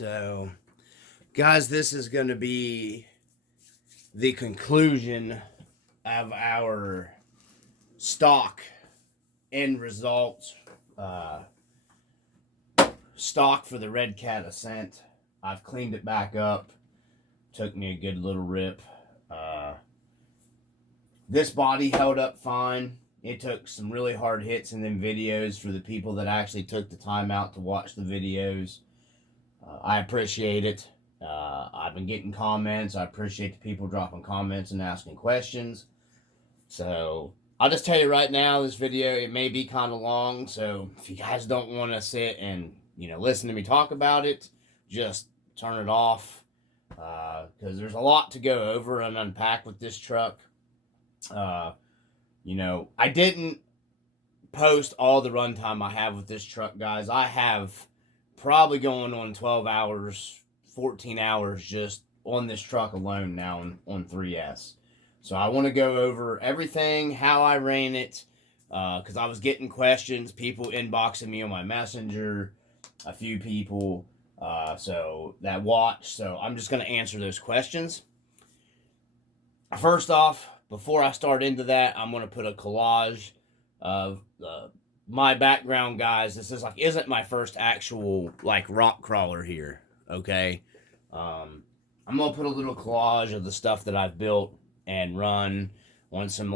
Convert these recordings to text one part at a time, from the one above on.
So, guys, this is going to be the conclusion of our stock end results. Stock for the Redcat Ascent. I've cleaned it back up. Took me a good little rip. This body held up fine. It took some really hard hits in them videos for the people that actually took the time out to watch the videos. I appreciate it. I've been getting comments. I appreciate the people dropping comments and asking questions. So, I'll just tell you right now, this video, it may be kind of long. So, if you guys don't want to sit and, listen to me talk about it, just turn it off. Because there's a lot to go over and unpack with this truck. I didn't post all the runtime I have with this truck, guys. I have probably going on 12 hours, 14 hours just on this truck alone now on 3S. So I want to go over everything, how I ran it, because I was getting questions, people inboxing me on my messenger, a few people so that watch. So I'm just going to answer those questions. First off, before I start into that, I'm going to put a collage of my background, guys. This is isn't my first actual rock crawler here, okay? I'm going to put a little collage of the stuff that I've built and run on some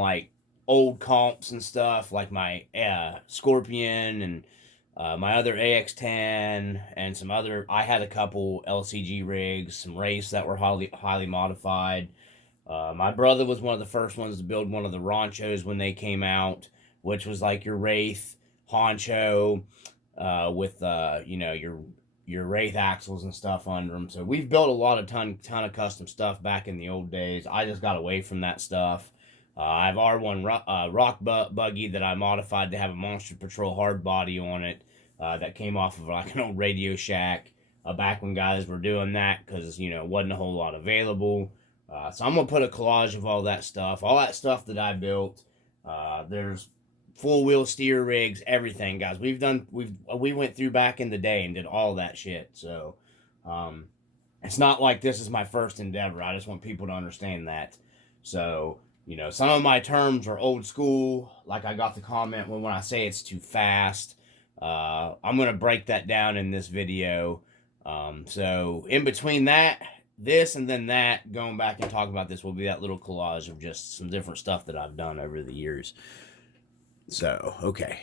old comps and stuff, like my Scorpion and my other AX10 and some other. I had a couple LCG rigs, some race that were highly modified. My brother was one of the first ones to build one of the Ranchos when they came out, which was like your Wraith Honcho with your Wraith axles and stuff under them. So we've built a lot of ton of custom stuff back in the old days. I just got away from that stuff. I have R1 rock buggy that I modified to have a Monster Patrol hard body on it that came off of an old Radio Shack back when guys were doing that because, wasn't a whole lot available. So I'm going to put a collage of all that stuff that I built. There's full wheel steer rigs, everything, guys. We went through back in the day and did all that shit. So, it's not like this is my first endeavor. I just want people to understand that. So, some of my terms are old school. Like I got the comment when I say it's too fast. I'm going to break that down in this video. So in between this and then that, going back and talking about this will be that little collage of just some different stuff that I've done over the years. So, okay.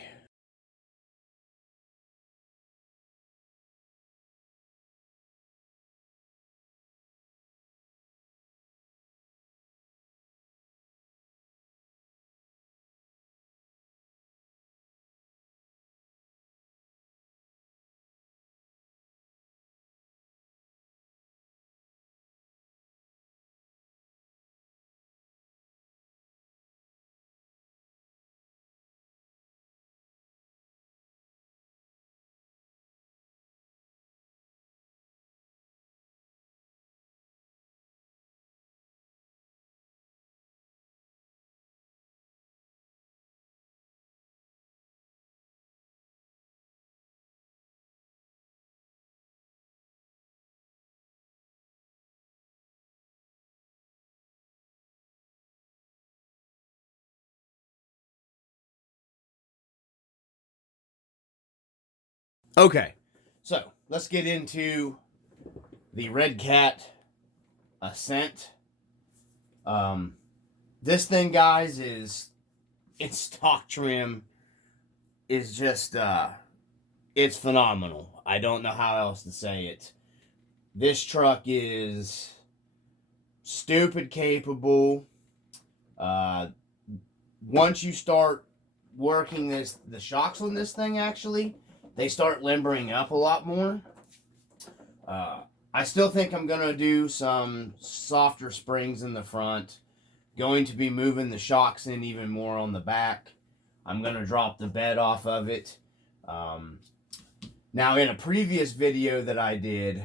Okay, so let's get into the Redcat Ascent. This thing, guys, its stock trim is just, it's phenomenal. I don't know how else to say it. This truck is stupid capable. Once you start working the shocks on this thing, actually, they start limbering up a lot more. I still think I'm going to do some softer springs in the front. Going to be moving the shocks in even more on the back. I'm going to drop the bed off of it. Now, in a previous video that I did,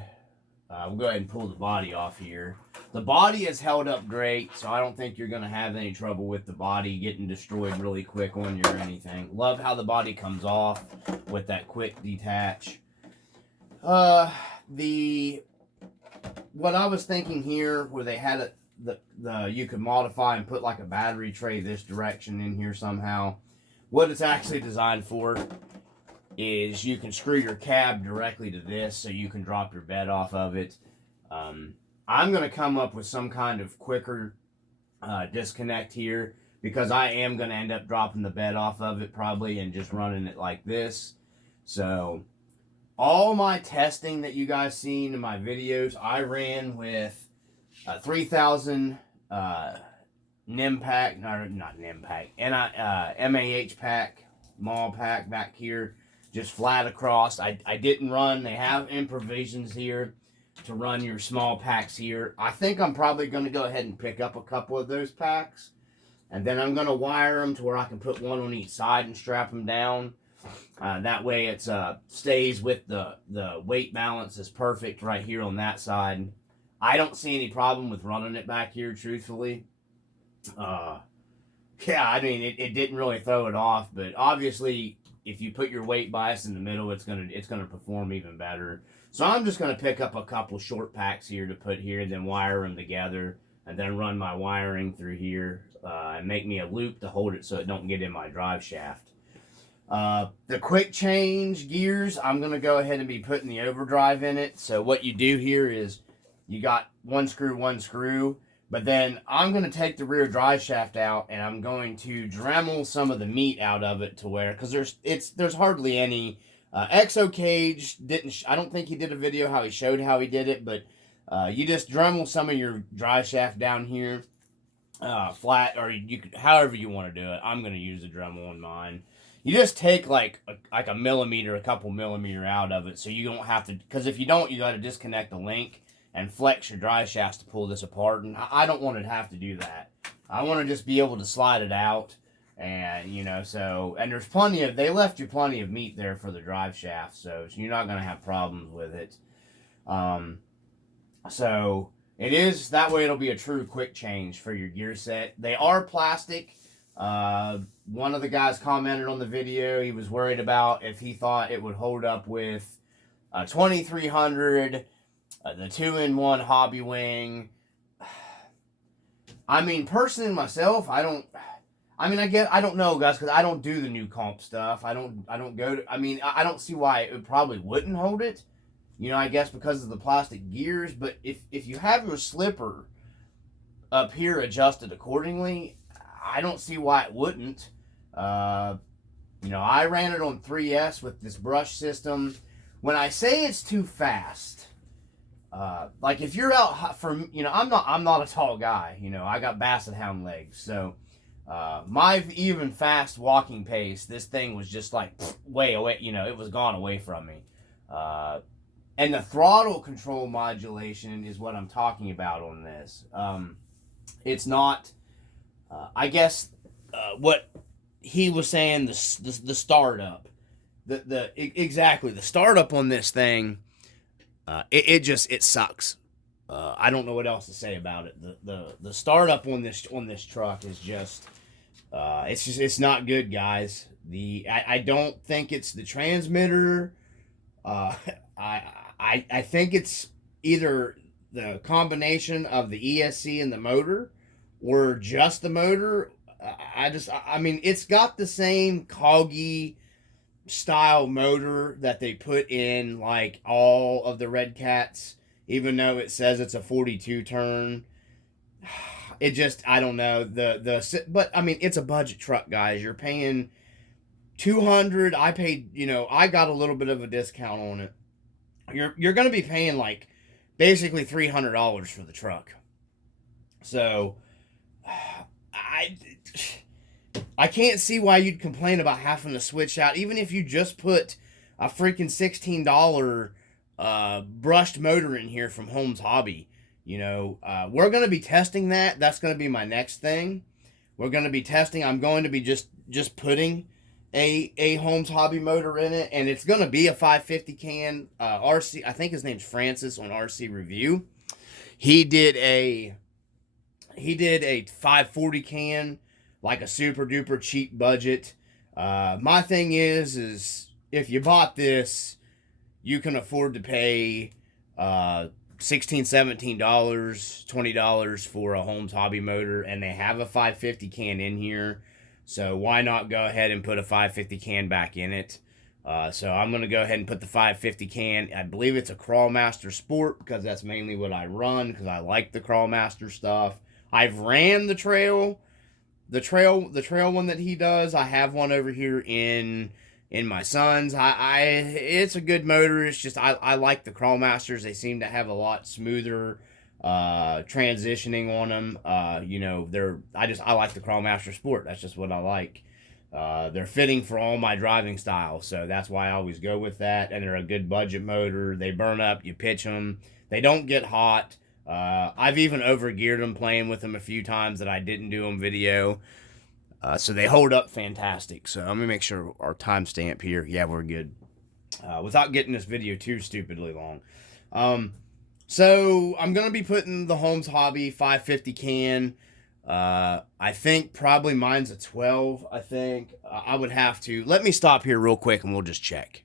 we'll go ahead and pull the body off here. The body has held up great, so I don't think you're going to have any trouble with the body getting destroyed really quick on you or anything. Love how the body comes off with that quick detach. what I was thinking here, where they had it, you could modify and put like a battery tray this direction in here somehow. What it's actually designed for is you can screw your cab directly to this, so you can drop your bed off of it. I'm going to come up with some kind of quicker disconnect here, because I am going to end up dropping the bed off of it probably and just running it like this. So all my testing that you guys seen in my videos, I ran with 3,000 NIM pack, not NIM pack, MAH pack, mall pack back here, just flat across. I didn't run, they have improvisions here to run your small packs here. I think I'm probably going to go ahead and pick up a couple of those packs, and then I'm going to wire them to where I can put one on each side and strap them down. That way it stays with the weight balance is perfect right here on that side. I don't see any problem with running it back here, truthfully. Yeah, I mean, it didn't really throw it off, but obviously if you put your weight bias in the middle, it's gonna perform even better. So I'm just gonna pick up a couple short packs here to put here, then wire them together, and then run my wiring through here and make me a loop to hold it so it don't get in my drive shaft. The quick change gears, I'm going to go ahead and be putting the overdrive in it. So what you do here is you got one screw, but then I'm going to take the rear drive shaft out and I'm going to Dremel some of the meat out of it to where, because there's hardly any. Exo Cage I don't think he did a video how he showed how he did it, but you just Dremel some of your drive shaft down here flat, or you could, however you want to do it. I'm going to use a Dremel on mine. You just take like a millimeter, a couple millimeter out of it, so you don't have to, because if you don't, you got to disconnect the link and flex your drive shafts to pull this apart, and I don't want to have to do that. I want to just be able to slide it out, and and there's they left you plenty of meat there for the drive shaft, so you're not going to have problems with it. So it is, that way it'll be a true quick change for your gear set. They are plastic. One of the guys commented on the video, he was worried about if he thought it would hold up with 2300, the 2-in-1 hobby wing. I mean, personally myself, I don't know, guys, because I don't do the new comp stuff. I don't go to, I don't see why it probably wouldn't hold it. I guess because of the plastic gears, but if you have your slipper up here adjusted accordingly, I don't see why it wouldn't. I ran it on 3S with this brush system. When I say it's too fast, like if you're out for, I'm not a tall guy. I got basset hound legs, so my even fast walking pace, this thing was just like way away. It was gone away from me. And the throttle control modulation is what I'm talking about on this. It's not. I guess what he was saying, the startup, exactly the startup on this thing, it sucks. I don't know what else to say about it. The startup on this truck is just it's not good, guys. I don't think it's the transmitter. I think it's either the combination of the ESC and the motor, or just the motor. It's got the same Coggy style motor that they put in like all of the Redcats, even though it says it's a 42 turn. It just, I don't know, but it's a budget truck, guys. You're paying $200. I paid, I got a little bit of a discount on it. You're going to be paying like basically $300 for the truck. So I can't see why you'd complain about having to switch out, even if you just put a freaking $16 brushed motor in here from Holmes Hobby. We're going to be testing that. That's going to be my next thing. We're going to be testing. I'm going to be just putting a Holmes Hobby motor in it, and it's going to be a 550 can. RC, I think his name's Francis on RC Review. He did a 540 can, like a super duper cheap budget. My thing is if you bought this, you can afford to pay $16, $17, $20 for a Holmes Hobby motor, and they have a 550 can in here. So why not go ahead and put a 550 can back in it? So I'm going to go ahead and put the 550 can. I believe it's a Crawlmaster Sport because that's mainly what I run because I like the Crawlmaster stuff. I've ran the trail one that he does. I have one over here in my son's. It's a good motor. It's just I like the Crawlmasters. They seem to have a lot smoother transitioning on them. I like the Crawlmaster Sport. That's just what I like. They're fitting for all my driving styles, so that's why I always go with that. And they're a good budget motor. They burn up. You pitch them. They don't get hot. I've even overgeared them playing with them a few times that I didn't do on video. So they hold up fantastic. So let me make sure our timestamp here. Yeah, we're good. Without getting this video too stupidly long. So I'm going to be putting the Holmes Hobby 550 can. I think probably mine's a 12, I think. I would have to. Let me stop here real quick and we'll just check.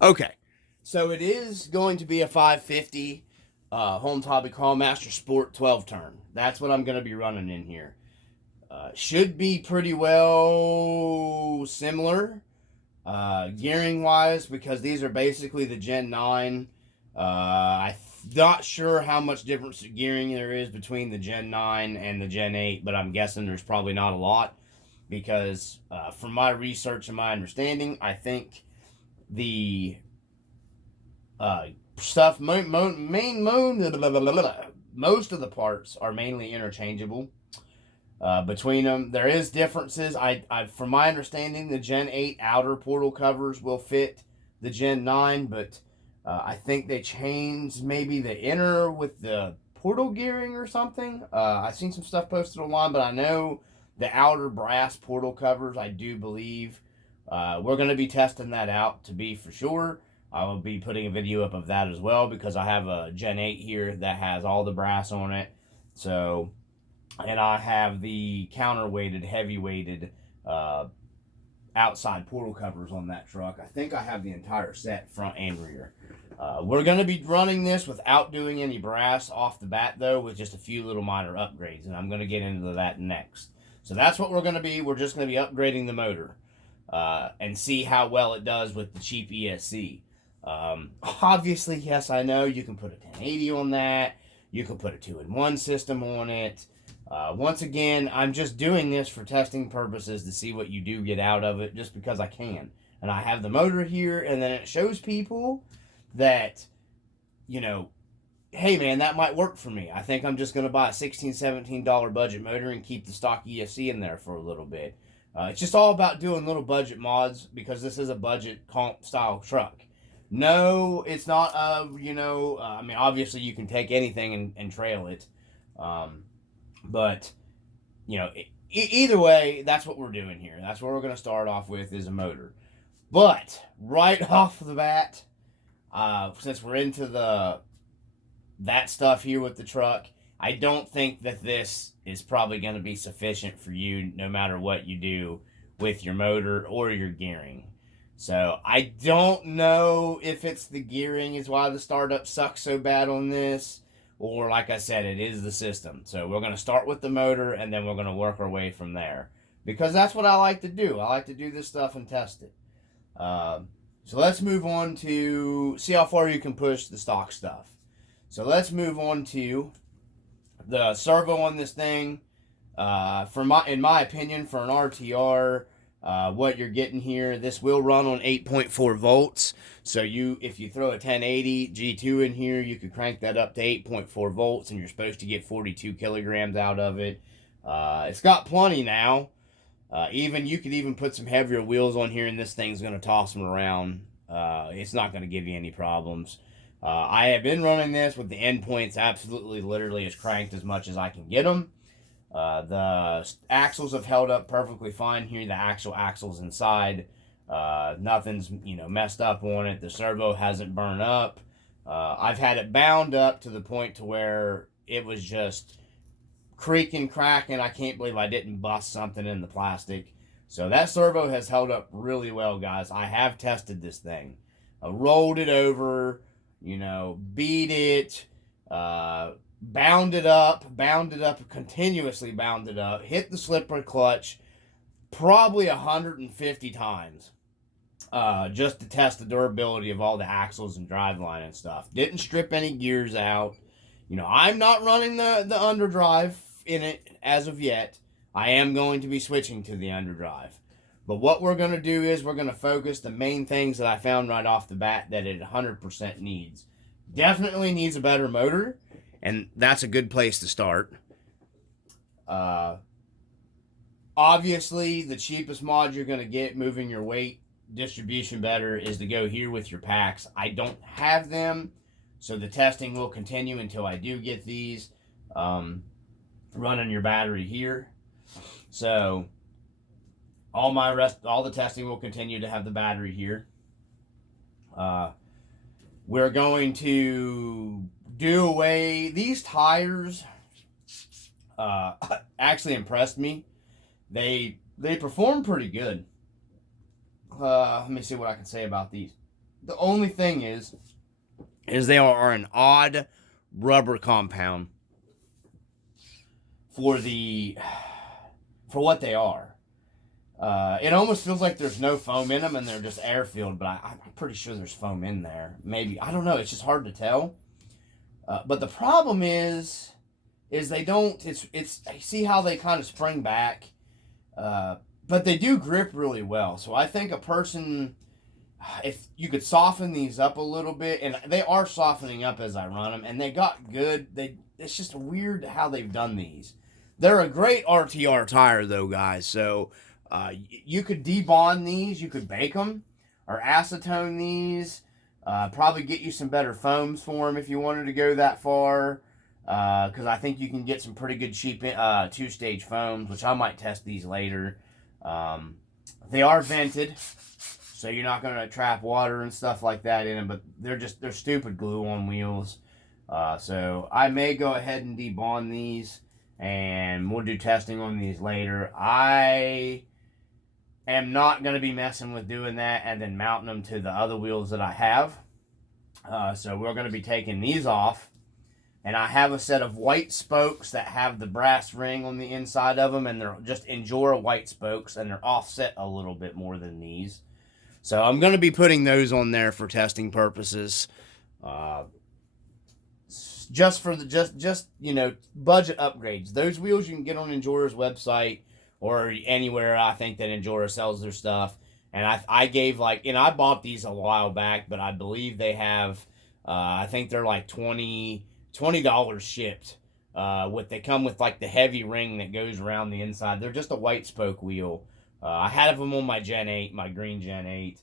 Okay. So it is going to be a 550 Holmes Hobby Crawlmaster Sport 12 turn. That's what I'm going to be running in here. Should be pretty well similar gearing wise because these are basically the Gen 9. I'm not sure how much difference in gearing there is between the Gen 9 and the Gen 8, but I'm guessing there's probably not a lot because from my research and my understanding, I think the most of the parts are mainly interchangeable between them. There is differences. From my understanding, the Gen 8 outer portal covers will fit the Gen 9, but I think they changed maybe the inner with the portal gearing or something. I've seen some stuff posted online, but I know the outer brass portal covers, I do believe. We're going to be testing that out to be for sure. I will be putting a video up of that as well because I have a Gen 8 here that has all the brass on it. So, and I have the counterweighted, heavy-weighted outside portal covers on that truck. I think I have the entire set, front and rear. We're going to be running this without doing any brass off the bat, though, with just a few little minor upgrades, and I'm going to get into that next. So that's what we're going to be. We're just going to be upgrading the motor and see how well it does with the cheap ESC. Obviously, yes, I know you can put a 1080 on that. You can put a 2-in-1 system on it. Once again, I'm just doing this for testing purposes to see what you do get out of it just because I can. And I have the motor here, and then it shows people that, you know, hey man, that might work for me. I think I'm just going to buy a $16, $17 budget motor and keep the stock ESC in there for a little bit. It's just all about doing little budget mods because this is a budget comp style truck. No, it's not, I mean, obviously you can take anything and trail it. But, you know, either way, that's what we're doing here. That's what we're going to start off with is a motor. But, right off the bat, since we're into that stuff here with the truck, I don't think that this is probably going to be sufficient for you no matter what you do with your motor or your gearing. So, I don't know if it's the gearing is why the startup sucks so bad on this, or like I said, it is the system. So, we're going to start with the motor, and then we're going to work our way from there. Because that's what I like to do. I like to do this stuff and test it. So, let's move on to see how far you can push the stock stuff. So, let's move on to the servo on this thing. In my opinion, for an RTR, what you're getting here, this will run on 8.4 volts. So if you throw a 1080 G2 in here, you could crank that up to 8.4 volts, and you're supposed to get 42 kilograms out of it. It's got plenty now. You could even put some heavier wheels on here, and this thing's going to toss them around. It's not going to give you any problems. I have been running this with the endpoints absolutely, literally as cranked as much as I can get them. The axles have held up perfectly fine here. The actual axles inside, nothing's messed up on it. The servo hasn't burned up. I've had it bound up to the point to where it was just creaking, cracking. I can't believe I didn't bust something in the plastic. So that servo has held up really well, guys. I have tested this thing. I rolled it over. you know, beat it, bound it up, continuously bound it up, hit the slipper clutch probably 150 times. Just to test the durability of all the axles and driveline and stuff. Didn't strip any gears out. You know, I'm not running the underdrive in it as of yet. I am going to be switching to the underdrive. But what we're going to do is we're going to focus the main things that I found right off the bat that it 100% needs. Definitely needs a better motor, and that's a good place to start. Obviously, the cheapest mod you're going to get moving your weight distribution better is to go here with your packs. I don't have them, so the testing will continue until I do get these. Running your battery here. So all the testing will continue to have the battery here. We're going to do away. These tires actually impressed me. They perform pretty good. Let me see what I can say about these. The only thing is they are an odd rubber compound for what they are. It almost feels like there's no foam in them and they're just air filled, but I'm pretty sure there's foam in there. Maybe, I don't know. It's just hard to tell. But the problem is they don't. It's. See how they kind of spring back, but they do grip really well. So I think a person, if you could soften these up a little bit, and they are softening up as I run them, and they got good. It's just weird how they've done these. They're a great RTR tire though, guys. So you could debond these, you could bake them, or acetone these. Probably get you some better foams for them if you wanted to go that far. Because I think you can get some pretty good cheap two-stage foams, which I might test these later. They are vented, so you're not going to trap water and stuff like that in them, but they're stupid glue on wheels. So I may go ahead and debond these, and we'll do testing on these later. I am not going to be messing with doing that and then mounting them to the other wheels that I have. So we're going to be taking these off. And I have a set of white spokes that have the brass ring on the inside of them, and they're just Endura white spokes, and they're offset a little bit more than these. So I'm going to be putting those on there for testing purposes. Just for you know, budget upgrades. Those wheels you can get on Endura's website or anywhere I think that Endura sells their stuff. And I gave I bought these a while back, but I believe they have, I think they're like $20 shipped. They come with like the heavy ring that goes around the inside. They're just a white spoke wheel. I had them on my Gen 8, my green Gen 8.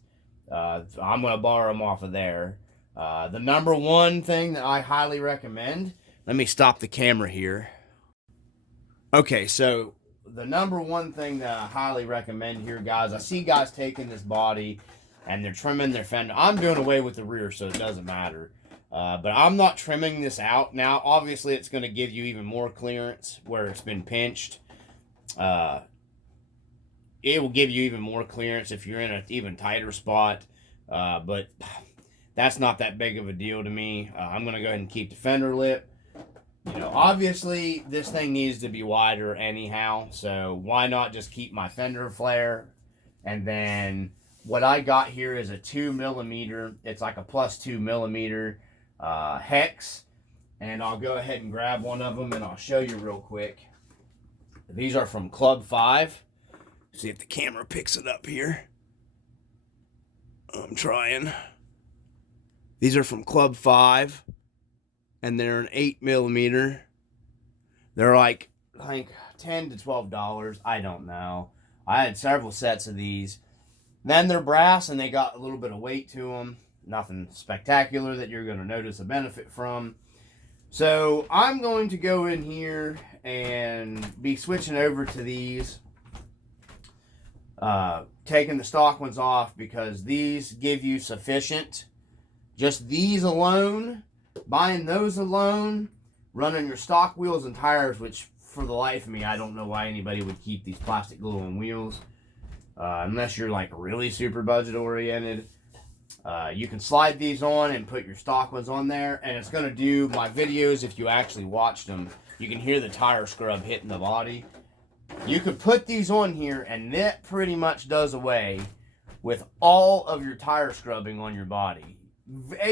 I'm going to borrow them off of there. The number one thing that I highly recommend, let me stop the camera here. Okay, so the number one thing that I highly recommend here, guys, I see guys taking this body and they're trimming their fender. I'm doing away with the rear, so it doesn't matter. But I'm not trimming this out. Now, obviously, it's going to give you even more clearance where it's been pinched. It will give you even more clearance if you're in an even tighter spot. But that's not that big of a deal to me. I'm going to go ahead and keep the fender lip. You know, obviously, this thing needs to be wider anyhow. So why not just keep my fender flare? And then what I got here is a 2mm. It's like a plus 2mm. Hex, and I'll go ahead and grab one of them and I'll show you real quick. These are from Club 5. See if the camera picks it up here. I'm trying. These are from Club 5, and they're an 8mm. They're like, I think $10 to $12. I don't know. I had several sets of these. Then they're brass and they got a little bit of weight to them. Nothing spectacular that you're going to notice a benefit from. So I'm going to go in here and be switching over to these. Taking the stock ones off because these give you sufficient. Just these alone, buying those alone, running your stock wheels and tires, which for the life of me, I don't know why anybody would keep these plastic glue on wheels. Unless you're like really super budget oriented. You can slide these on and put your stock ones on there, and it's going to do my videos. If you actually watched them, you can hear the tire scrub hitting the body. You could put these on here, and that pretty much does away with all of your tire scrubbing on your body.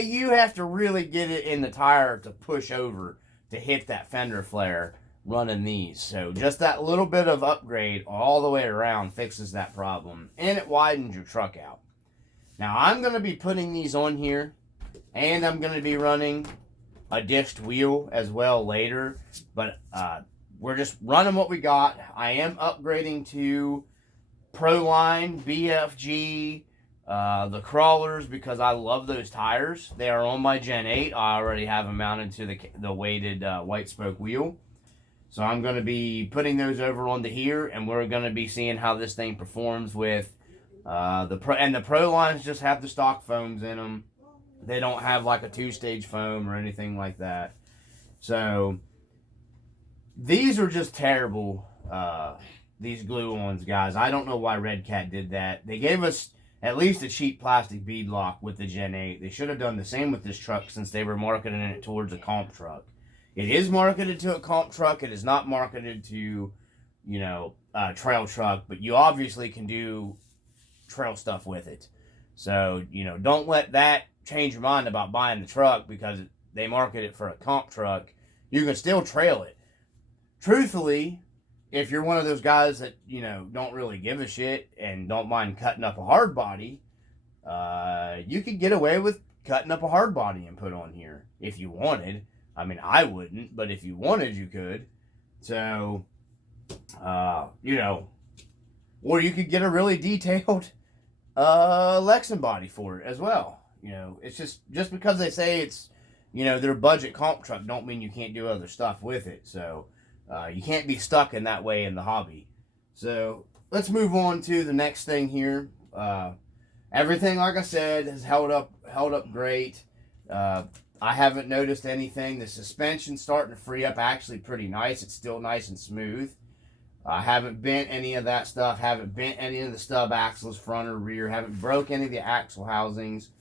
You have to really get it in the tire to push over to hit that fender flare running these. So just that little bit of upgrade all the way around fixes that problem, and it widens your truck out. Now I'm going to be putting these on here, and I'm going to be running a dished wheel as well later, but we're just running what we got. I am upgrading to Proline, BFG, the crawlers, because I love those tires. They are on my Gen 8. I already have them mounted to the weighted white spoke wheel. So I'm going to be putting those over onto here, and we're going to be seeing how this thing performs with the Prolines just have the stock foams in them. They don't have like a 2-stage foam or anything like that. So these are just terrible, these glue-ons, guys. I don't know why Redcat did that. They gave us at least a cheap plastic bead lock with the Gen 8. They should have done the same with this truck since they were marketing it towards a comp truck. It is marketed to a comp truck. It is not marketed to, you know, a trail truck, but you obviously can do trail stuff with it. So, you know, don't let that change your mind about buying the truck because they market it for a comp truck. You can still trail it. Truthfully, if you're one of those guys that, you know, don't really give a shit and don't mind cutting up a hard body, you could get away with cutting up a hard body and put on here if you wanted. I mean, I wouldn't, but if you wanted, you could. So, you know, or you could get a really detailed Lexan body for it as well. You know, it's just because they say it's, you know, their budget comp truck don't mean you can't do other stuff with it. So, you can't be stuck in that way in the hobby. So, let's move on to the next thing here. Everything, like I said, has held up great. I haven't noticed anything. The suspension's starting to free up actually pretty nice. It's still nice and smooth. I haven't bent any of that stuff. Haven't bent any of the stub axles, front or rear. Haven't broke any of the axle housings.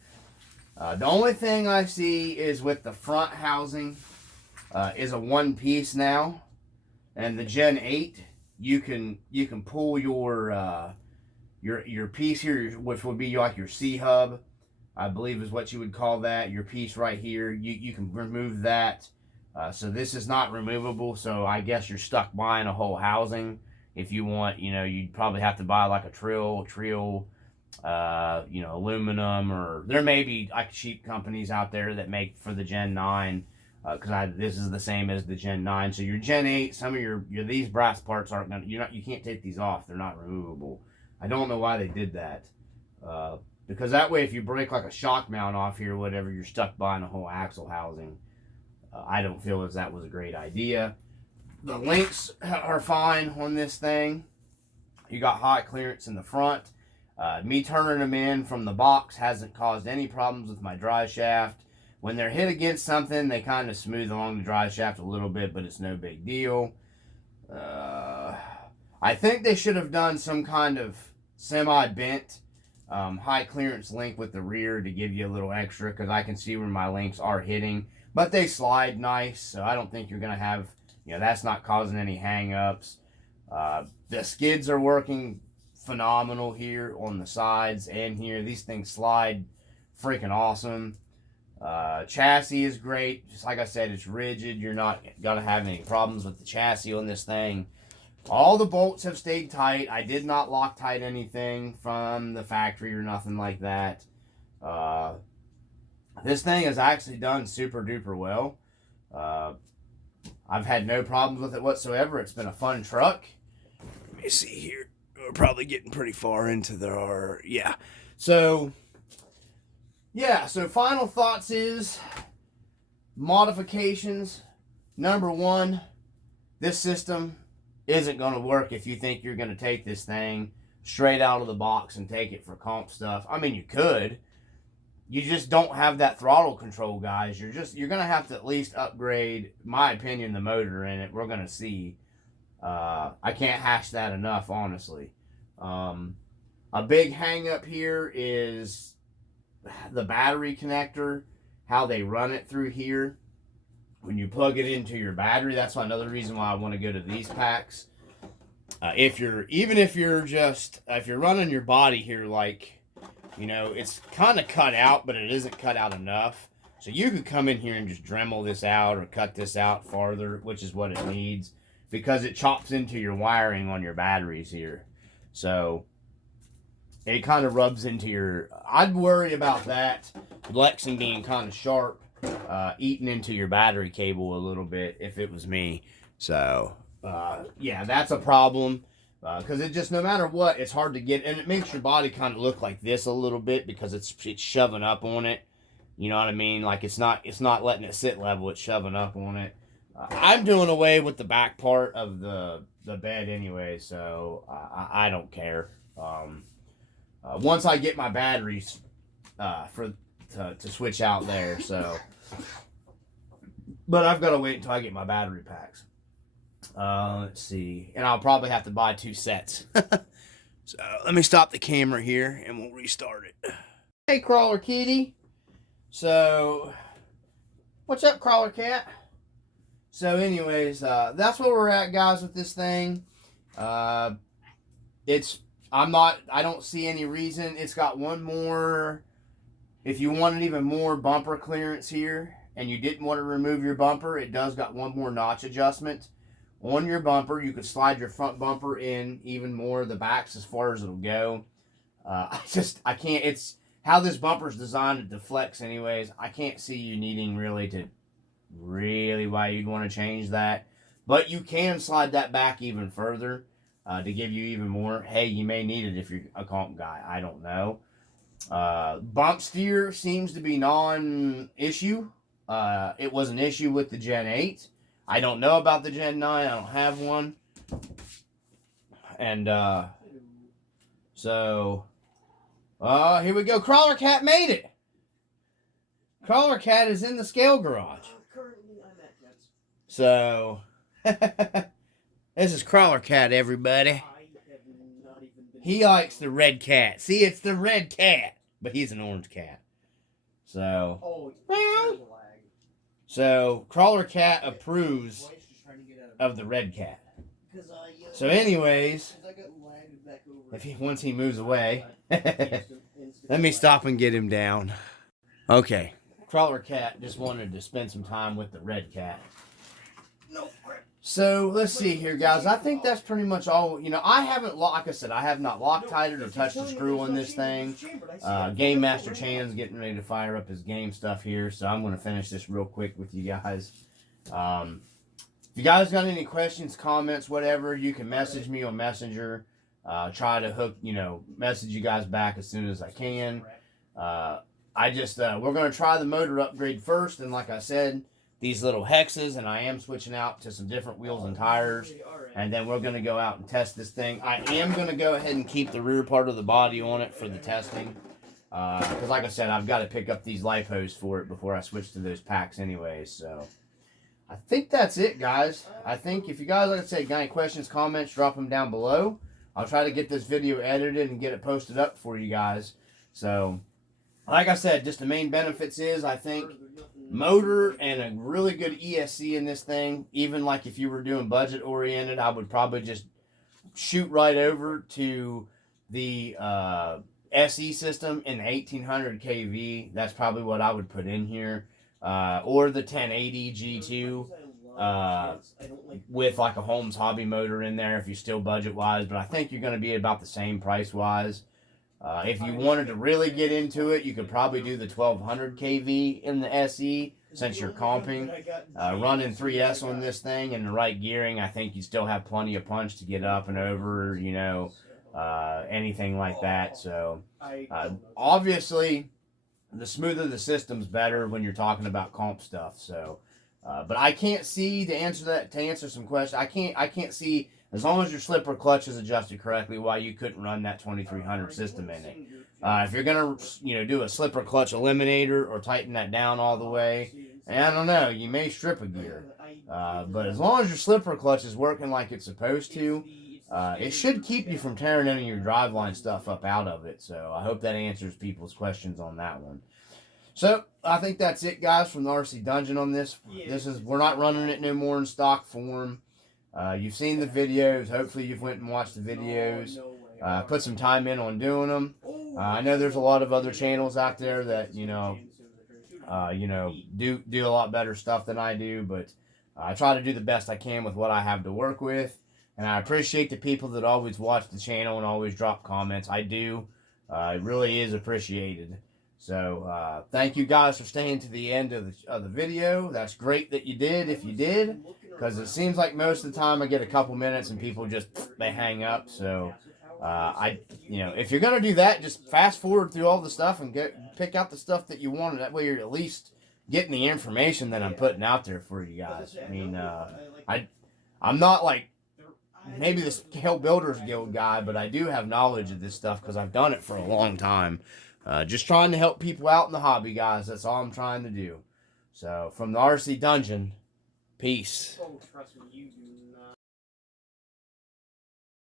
The only thing I see is with the front housing is a one piece now. And the Gen 8, you can pull your piece here, which would be like your C-hub, I believe is what you would call that. Your piece right here, you can remove that. So this is not removable, so I guess you're stuck buying a whole housing. If you want, you know, you'd probably have to buy like a trill, you know, aluminum, or there may be like cheap companies out there that make for the Gen 9, because this is the same as the Gen 9. So your Gen 8, some of your these brass parts aren't gonna, you can't take these off. They're not removable. I don't know why they did that. Because that way, if you break like a shock mount off here or whatever, you're stuck buying a whole axle housing. I don't feel as that was a great idea. The links are fine on this thing. You got high clearance in the front. Me turning them in from the box hasn't caused any problems with my drive shaft. When they're hit against something, they kind of smooth along the drive shaft a little bit, but it's no big deal. I think they should have done some kind of semi-bent high clearance link with the rear to give you a little extra, because I can see where my links are hitting. But they slide nice, so I don't think you're going to have, you know, that's not causing any hang-ups. The skids are working phenomenal here on the sides and here. These things slide freaking awesome. Chassis is great. Just like I said, it's rigid. You're not going to have any problems with the chassis on this thing. All the bolts have stayed tight. I did not Loctite anything from the factory or nothing like that. This thing is actually done super duper well. I've had no problems with it whatsoever. It's been a fun truck. Let me see here. We're probably getting pretty far into yeah. So final thoughts is modifications. Number one, this system isn't going to work if you think you're going to take this thing straight out of the box and take it for comp stuff. I mean, you could. You just don't have that throttle control, guys. You're going to have to at least upgrade, in my opinion, the motor in it. We're going to see. I can't hash that enough, honestly. A big hang up here is the battery connector, how they run it through here. When you plug it into your battery, that's another reason why I want to go to these packs. If you're running your body here, like, you know, it's kind of cut out, but it isn't cut out enough. So you could come in here and just Dremel this out or cut this out farther, which is what it needs, because it chops into your wiring on your batteries here. So it kind of rubs into your... I'd worry about that, Lexing being kind of sharp, eating into your battery cable a little bit if it was me. So, yeah, that's a problem. Because it just, no matter what, it's hard to get... And it makes your body kind of look like this a little bit because it's shoving up on it. You know what I mean? Like, it's not letting it sit level. It's shoving up on it. I'm doing away with the back part of the bed anyway, so I don't care. Once I get my batteries to switch out there, so... But I've got to wait until I get my battery packs. Let's see. And I'll probably have to buy 2 sets. So, let me stop the camera here, and we'll restart it. Hey, Crawler Kitty. So, what's up, Crawler Cat? So, anyways, that's where we're at, guys, with this thing. I don't see any reason. It's got one more, if you wanted even more bumper clearance here, and you didn't want to remove your bumper, it does got one more notch adjustment on your bumper. You could slide your front bumper in even more, the back's as far as it'll go. I can't, it's how this bumper's designed, it deflects anyways. I can't see you needing really why you'd want to change that. But you can slide that back even further to give you even more. Hey, you may need it if you're a comp guy. I don't know. Bump steer seems to be non-issue. It was an issue with the Gen 8. I don't know about the Gen 9. I don't have one. And, so... here we go. Crawler Cat made it. Crawler Cat is in the scale garage. Currently, I'm at Cats. So, this is Crawler Cat, everybody. I have not even been... He likes the red cat. See, it's the red cat, but he's an orange cat. So, Oh, lag. So Crawler Cat approves of the red cat. So, anyways, once he moves away, let me stop and get him down. Okay, Crawler Cat just wanted to spend some time with the red cat. So let's see here, guys. I think that's pretty much all. You know, I haven't, like I said, I have not Loctited or touched the screw on this thing. Game Master Chan's getting ready to fire up his game stuff here, so I'm going to finish this real quick with you guys. If you guys got any questions, comments, whatever, you can message me on Messenger. Try to message you guys back as soon as I can. We're going to try the motor upgrade first, and like I said, these little hexes, and I am switching out to some different wheels and tires, and then we're going to go out and test this thing. I am going to go ahead and keep the rear part of the body on it for the testing, because like I said, I've got to pick up these lipos for it before I switch to those packs anyways. So I think that's it, guys. I think if you guys, like I said, got any questions, comments, drop them down below. I'll try to get this video edited and get it posted up for you guys. So like I said, just the main benefits is, I think, motor and a really good ESC in this thing. Even like if you were doing budget oriented, I would probably just shoot right over to the SE system in the 1800 kV. That's probably what I would put in here, or the 1080 G2 with like a Holmes hobby motor in there if you're still budget wise. But I think you're going to be about the same price wise. If you wanted to really get into it, you could probably do the 1200 kV in the SE since you're comping. Running 3S on this thing and the right gearing, I think you still have plenty of punch to get up and over, anything like that. So, obviously, the smoother the system's better when you're talking about comp stuff. So, but I can't see, to answer some questions, I can't see, as long as your slipper clutch is adjusted correctly, why you couldn't run that 2300 system in it. If you're going to, do a slipper clutch eliminator or tighten that down all the way, and I don't know, you may strip a gear. But as long as your slipper clutch is working like it's supposed to, it should keep you from tearing any of your driveline stuff up out of it. So I hope that answers people's questions on that one. So I think that's it, guys, from the RC Dungeon on this. We're not running it no more in stock form. You've seen the videos. Hopefully you've went and watched the videos. Put some time in on doing them. I know there's a lot of other channels out there that do a lot better stuff than I do, but I try to do the best I can with what I have to work with. And I appreciate the people that always watch the channel and always drop comments. I do. It really is appreciated. So thank you guys for staying to the end of the video. That's great that you did, if you did, because it seems like most of the time I get a couple minutes and people just they hang up. So if you're gonna do that, just fast forward through all the stuff and pick out the stuff that you want. That way you're at least getting the information that I'm putting out there for you guys. I mean, I'm not like maybe the Scale Builders Guild guy, but I do have knowledge of this stuff because I've done it for a long time. Just trying to help people out in the hobby, guys. That's all I'm trying to do. So, from the RC Dungeon, peace. Oh, trust me, you do.